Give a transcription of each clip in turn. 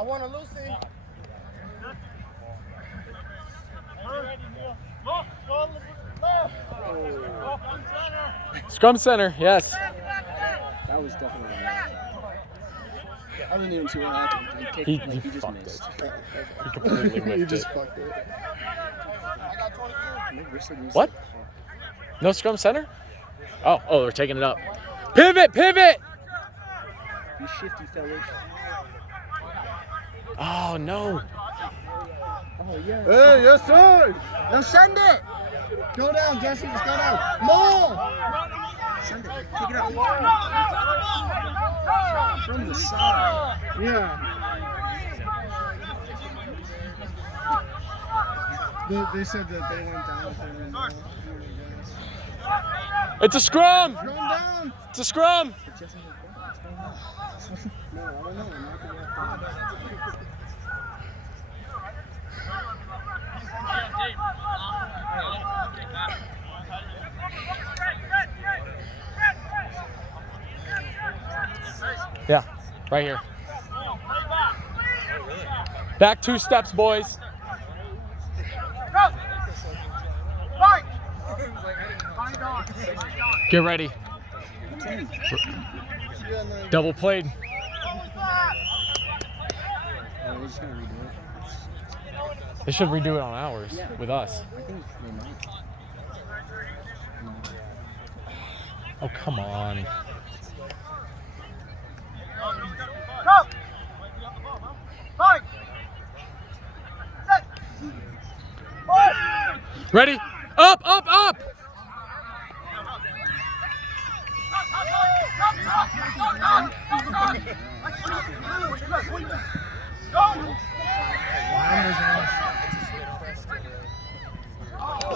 I want a Lucy. Scrum center, yes. That was definitely I didn't even see what happened. He just fucked missed. it. He completely whiffed He just it. fucked it. I got 22. What? No scrum center? Oh, they're taking it up. Pivot, pivot! You shifty fellas. Oh, no. Oh, yes. Hey, yes, sir. Now send it! Go down, Jesse. Just go down. More. Send it. Take it out. From the side. Yeah. They said that they went down with him. It's a scrum! Run down. It's a scrum! No, I don't know. I'm not going to Yeah, right here. Back 2 steps, boys. Get ready. Double played. They should redo it on ours with us. I think they might. Oh, come on. Ready? Up, up, up!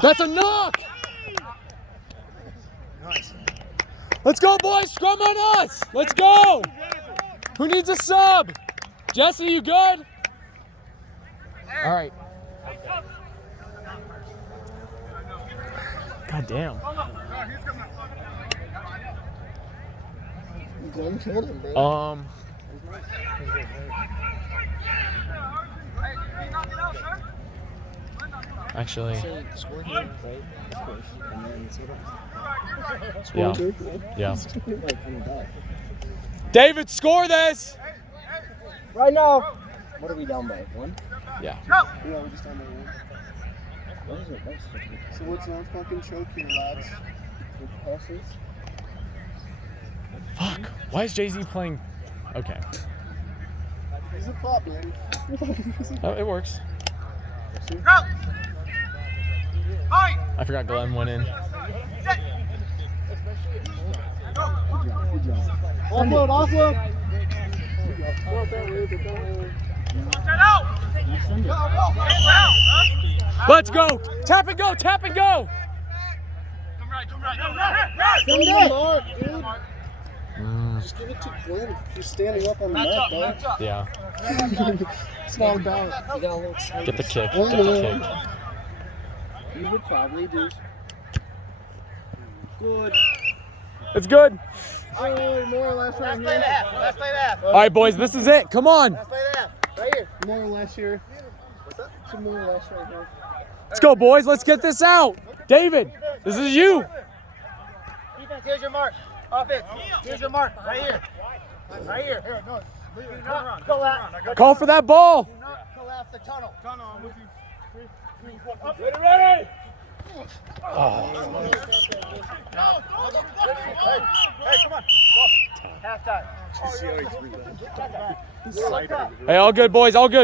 That's a knock! Nice. Let's go, boys! Scrum on us! Let's go! Who needs a sub? Jesse, you good? All right. God damn. Glenn killed him, bro. Actually, Score here, right? Of course. And then see that. yeah. Like, I'm done. David, score this! Right now. What are we down by? 1? Yeah. Yeah, we're just on the one. What is it? That's such a good So what's our fucking choke here, lads? passes. Fuck. Why is Jay-Z playing? Okay. He's a prop, man. Oh, it works. Go! I forgot Glenn went in. Offload, offload! Let's go! Tap and go! Tap and go! Just give it to Glenn. He's standing up on the mat, bro. Yeah. Small down. You got a little excited. Get the kick. Get the kick. You would probably do. Good. It's good. Oh, more or less right here. Let's play that. All right, boys. This is it. Come on. Let's play that. Right here. More or less here. What's that? Some more or less right here. Let's go, boys. Let's get this out. David, this is you. Defense, here's your mark. Offense, here's your mark. Right here. Right here. Here, no. Go out. Call for that ball. Do not collapse the tunnel. Tunnel, I'm with you. Ready? Oh. Hey, come on. Half time. Hey, all good, boys. All good.